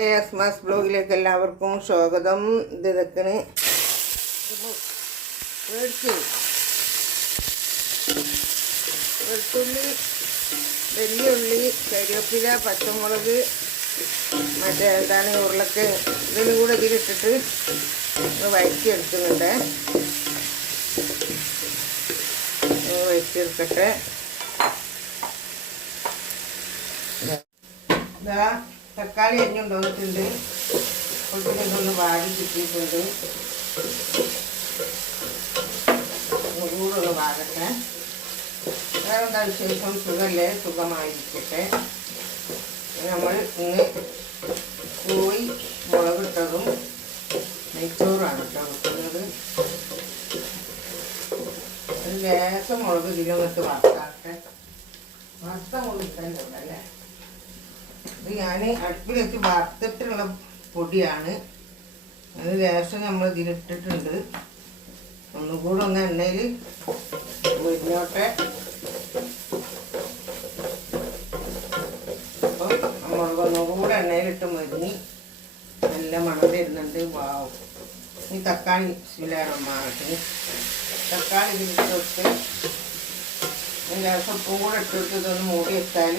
സ്മാസ് ബ്ലോഗിലേക്ക് എല്ലാവർക്കും സ്വാഗതം. ഇതൊക്കെ വെളുത്തുള്ളി, വെല്ലുള്ളി, കരിവേപ്പില, പച്ചമുളക്, മറ്റേ ഉരുളക്ക് ഇതിനും കൂടെ ഇതിലിട്ടിട്ട് വഴറ്റിയെടുക്കുന്നുണ്ട്. വഴറ്റിയെടുക്കട്ടെ. ഇതാ തക്കാളി അരിഞ്ഞുകൊണ്ട് വന്നിട്ടുണ്ട്. കുറച്ചൊന്ന് വാടി കിട്ടിയിട്ടുണ്ട്. കൂടെ ഒന്ന് വാടട്ടെ. വേറെ എന്താ വിശേഷം? സുഖമല്ലേ? സുഖമായിരിക്കട്ടെ. നമ്മൾ ഇന്ന് കോഴി മുളകിട്ടതും നെയ്ച്ചോറാണ് കേട്ടോ വെക്കുന്നത്. ഒരു ലേശം മുളക് ഇതിലൊന്നിട്ട് വറുത്താട്ടെ. വറുത്ത മുളക് ഇട്ടല്ലേ? ഇത് ഞാൻ അടുപ്പിൽ വെച്ച് വറുത്തിട്ടുള്ള പൊടിയാണ്. അത് ലേശം നമ്മൾ ഇതിലിട്ടിട്ടുണ്ട്. ഒന്നുകൂടെ ഒന്ന് എണ്ണയിൽ മുരിഞ്ഞോട്ടെ. അപ്പോൾ മുളകൊന്നുകൂടെ എണ്ണയിലിട്ട് മുരിഞ്ഞ് നല്ല മണം വരുന്നുണ്ട്. വാവ്. ഈ തക്കാളി ശീലമാകട്ടെ. തക്കാളി ഇതിലിട്ട് വെച്ച് ലേശം ഉപ്പും കൂടെ ഇട്ടിട്ട് ഇതൊന്ന് മൂടി വെച്ചാൽ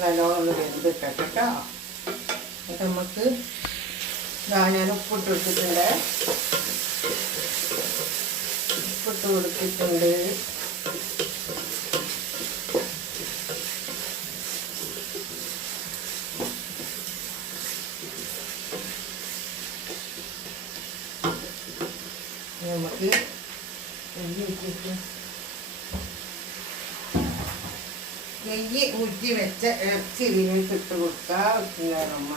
നല്ലോണം ഒന്ന് വെന്തിട്ടെ കേട്ടോ. എന്നിട്ട് നമുക്ക് ഞാൻ ഉപ്പിട്ട് കൊടുത്തിട്ടുണ്ട്. ഉപ്പിട്ട് കൊടുത്തിട്ടുണ്ട്. നമുക്ക് നെയ്യ് ഊറ്റി വെച്ച ഇറച്ചി ഇതിലേക്ക് ഇട്ട് കൊടുക്കാം. വെച്ചിട്ടുണ്ടായിരുന്നു.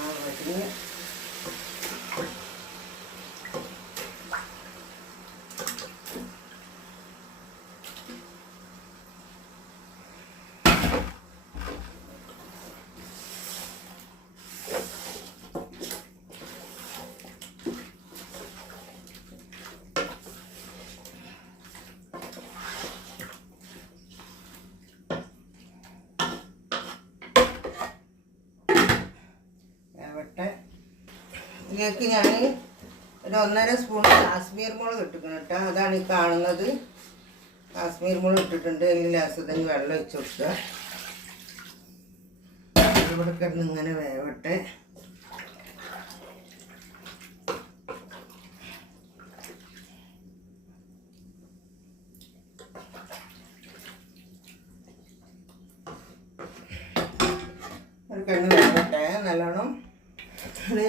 ഇതിലേക്ക് ഞാൻ ഒരു 1.5 സ്പൂൺ കാശ്മീർ മുളക് ഇട്ടിക്കണം കേട്ടോ. അതാണ് ഈ കാണുന്നത്. കാശ്മീർ മുളക് ഇട്ടിട്ടുണ്ട്. അതിൽ ലാസ്റ്റ് തന്നെ വെള്ളം ഒഴിച്ച് കൊടുക്കുക. ഇവിടെ കിടന്ന് ഇങ്ങനെ വേവട്ടെ. കിടന്ന് വേവട്ടെ നല്ലോണം.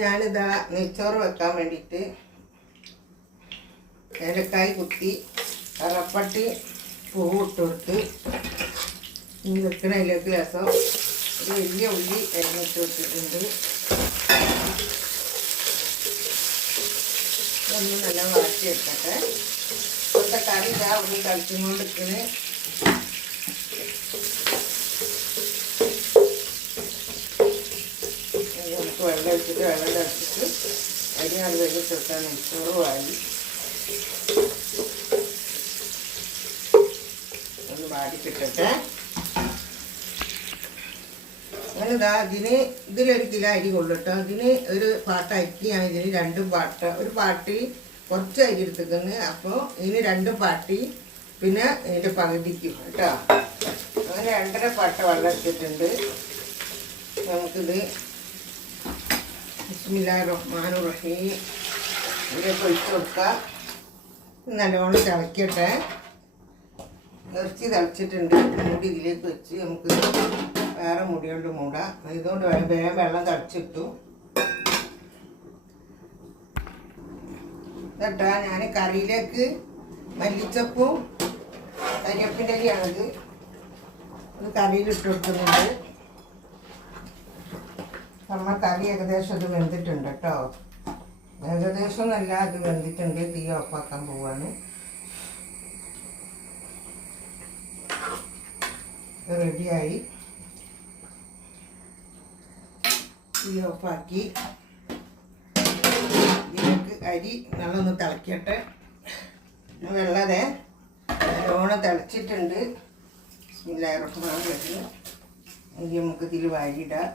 ഞാനിതാ നെയ്ച്ചോറ് വെക്കാൻ വേണ്ടിയിട്ട് ഏലക്കായ് കുത്തി കറപ്പട്ടി പൂവ് ഇട്ട് കൊടുത്ത് ഇനി വെക്കണ അതിലേക്ക് രസം ഒരു വലിയ ഉള്ളി അരിഞ്ഞിട്ട് വെച്ചിട്ടുണ്ട്. ഒന്ന് നല്ല വാട്ടി വെക്കട്ടെ. ഇപ്പോഴത്തെ കറി ഇതാ ഉള്ളി കളിച്ചുകൊണ്ടിരിക്കുന്നത്. വെള്ളം വെച്ചിട്ട് വെള്ളം തിളച്ചിട്ട് അരി അത് വെച്ചിട്ടാൽ നെയ്ച്ചോറുമായി ഒന്ന് വാടിക്കിട്ടട്ടെ. അങ്ങനെ ഇതാ ഇതിലൊരു കിലോ അരി കൊള്ളിട്ടോ. അതിന് ഒരു പാട്ട അരിക്ക് ഞാൻ ഇതിന് 2 പാട്ട, ഒരു പാട്ടി കുറച്ച് അരി എടുത്തിരിക്കുന്നു. അപ്പോൾ ഇതിന് 2 പാട്ടി പിന്നെ ഇതിൻ്റെ പകുതിക്കും കേട്ടോ. അങ്ങനെ 2.5 പാട്ട വെള്ളം എടുത്തിട്ടുണ്ട്. നമുക്കിത് ബിസ്മില്ലാഹിർറഹ്മാനിർറഹീം ഇതിലേക്ക് ഒഴിച്ച് കൊടുക്കാം. നല്ലോണം തിളയ്ക്കട്ടെ. ഇറച്ചി തിളച്ചിട്ടുണ്ട്. മൂടി ഇതിലേക്ക് വെച്ച് നമുക്ക് വേറെ മുടി കൊണ്ട് മൂടാം. ഇതുകൊണ്ട് വേഗം വെള്ളം തിളച്ചിട്ടു കേട്ടോ. ഞാൻ കറിയിലേക്ക് മല്ലിച്ചപ്പും കരിവേപ്പിൻ്റെ ഇലയാണിത്. ഇത് കറിയിലിട്ട് കൊടുക്കുന്നുണ്ട്. നമ്മൾ കറി ഏകദേശം അത് വെന്തിട്ടുണ്ട് കേട്ടോ. ഏകദേശം നല്ല അത് വെന്തിട്ടുണ്ട്. തീ ഓഫാക്കാൻ പോവാണ്. റെഡിയായി. തീ ഓഫാക്കി ഇതിലേക്ക് അരി നല്ലൊന്ന് തിളക്കട്ടെ. വെള്ളതെ നല്ലോണം തിളച്ചിട്ടുണ്ട്. ബിസ്മില്ലാഹിർറഹ്മാനിർറഹീം. അരി നമുക്ക് ഇതിൽ വാരിയിടാം.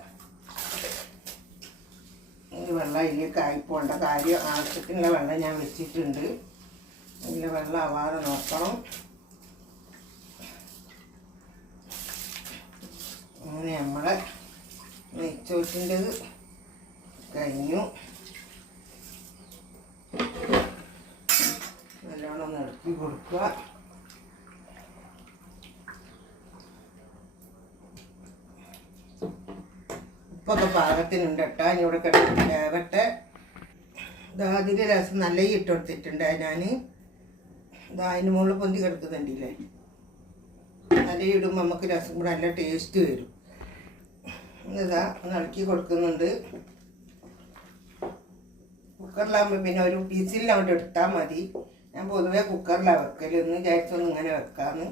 കുറച്ച് വെള്ളം അതിലേക്ക് ആയിപ്പോണ്ട കാര്യം ആവശ്യത്തിനുള്ള വെള്ളം ഞാൻ വെച്ചിട്ടുണ്ട്. അതിൽ വെള്ളം ആവാതെ നോക്കണം. അങ്ങനെ നമ്മളെ നെയ്ച്ചോറ്റിൻ്റെത് കഴിഞ്ഞു. നല്ലോണം ഒന്ന് ഇളക്കി കൊടുക്കുക. ഉപ്പൊക്കെ പാകത്തിനുണ്ട് കേട്ടോ. ഇനി ഇവിടെ കിടന്ന് വേവട്ടെ. അതിൻ്റെ രസം നല്ല ഇട്ട് കൊടുത്തിട്ടുണ്ട് ഞാൻ. അതിന് മുകളിൽ പൊന്തി കിടക്കുന്നുണ്ടല്ലേ. നല്ല ഇടുമ്പോൾ നമുക്ക് രസം കൂടെ നല്ല ടേസ്റ്റ് വരും. ഇതാ ഒന്ന് ഇളക്കി കൊടുക്കുന്നുണ്ട്. കുക്കറിലാകുമ്പോൾ പിന്നെ ഒരു പീസിൽ അവിടെ എടുത്താൽ മതി. ഞാൻ പൊതുവേ കുക്കറിലാണ് വെക്കൽ. ഒന്ന് വിചാരിച്ചൊന്ന് ഇങ്ങനെ വെക്കാമെന്ന്.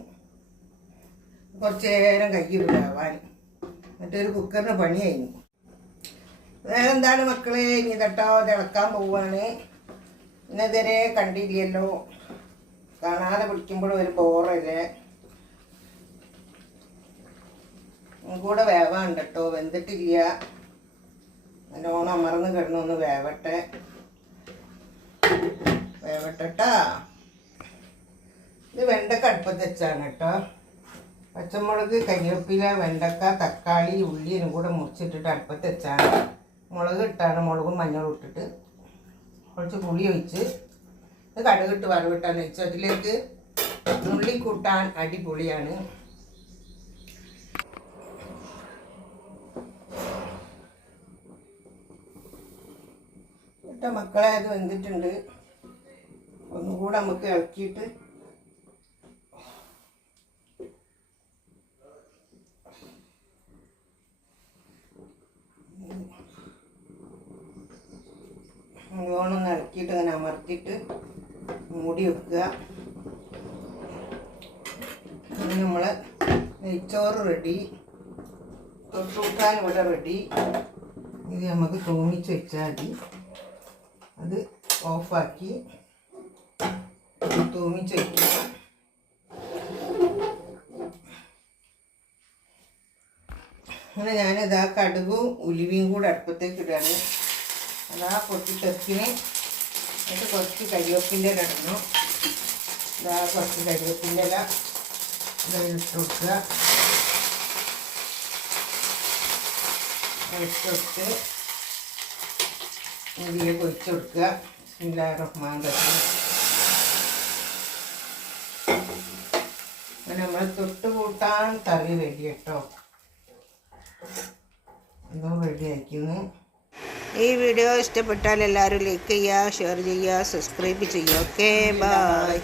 കുറച്ച് നേരം കയ്യിടാവാൻ മറ്റൊരു കുക്കറിന് പണി കഴിഞ്ഞു. വേറെ എന്താണ് മക്കളെ, ഇനി തട്ടോ തിളക്കാൻ പോവാണ്. ഇന്നതുവരെ കണ്ടില്ലല്ലോ. കാണാതെ പിടിക്കുമ്പോഴും ഒരു ബോറല്ലേ. കൂടെ വേവാണ്ട് കേട്ടോ. വെന്തിട്ടില്ല. നല്ലോണം അമർന്ന് കിടന്നൊന്ന് വേവട്ടെ. വേവട്ടെട്ടാ. ഇത് വെണ്ടക്ക അടുപ്പത്ത് വെച്ചാണ് കേട്ടോ. പച്ചമുളക്, കരിവേപ്പില, വെണ്ടക്ക, തക്കാളി, ഉള്ളിയും കൂടെ മുറിച്ചിട്ടിട്ട് അടുപ്പത്ത് വെച്ചാണ്. മുളക് ഇട്ടാണ്. മുളകും മഞ്ഞളും ഇട്ടിട്ട് കുറച്ച് പുളി ഒഴിച്ച് ഇത് കടുകിട്ട് വറവിട്ടാന്ന് വെച്ചു. അതിലേക്ക് ഉള്ളി കൂട്ടാൻ അടിപൊളിയാണ്. ഇട്ട മക്കളെ അത് വെന്തിട്ടുണ്ട്. ഒന്നുകൂടെ നമുക്ക് ഇളക്കിയിട്ട് നല്ലോണം ഇളക്കിയിട്ട് ഇങ്ങനെ അമർത്തിയിട്ട് മൂടി വെക്കുക. ഇനി നമ്മൾ നെയ്ച്ചോറ് റെഡി. തൊട്ടുകൂട്ടാൻ ഇവിടെ റെഡി. ഇത് നമുക്ക് തൂമിച്ച് വെച്ചാൽ മതി. അത് ഓഫാക്കി തൂമിച്ച് വയ്ക്കുക. അങ്ങനെ ഞാനിതാ കടുകും ഉലുവയും കൂടെ അടുപ്പത്തേക്ക് ഇടാണ്. അതാ പൊട്ടിത്തെറിക്കിന്. എന്നിട്ട് കുറച്ച് കരിവേപ്പിൻ്റെ ഇല ഇടണം. ഇതാ കുറച്ച് കരിവേപ്പിൻ്റെ ഇല ഇട്ട് കൊടുക്കുക. ഇട്ട് ഇതിലേക്ക് ഒഴിച്ച് കൊടുക്കുക. ബിസ്മില്ലാഹിർ റഹ്മാനിർ റഹീം. അങ്ങനെ നമ്മൾ തൊട്ട് കൂട്ടാൻ കറി റെഡി കേട്ടോ. എന്തോ റെഡി ആയിരിക്കുന്നു. ഈ വീഡിയോ ഇഷ്ടപ്പെട്ടാൽ എല്ലാവരും ലൈക്ക് ചെയ്യുക, ഷെയർ ചെയ്യുക, സബ്സ്ക്രൈബ് ചെയ്യുക. Okay, by.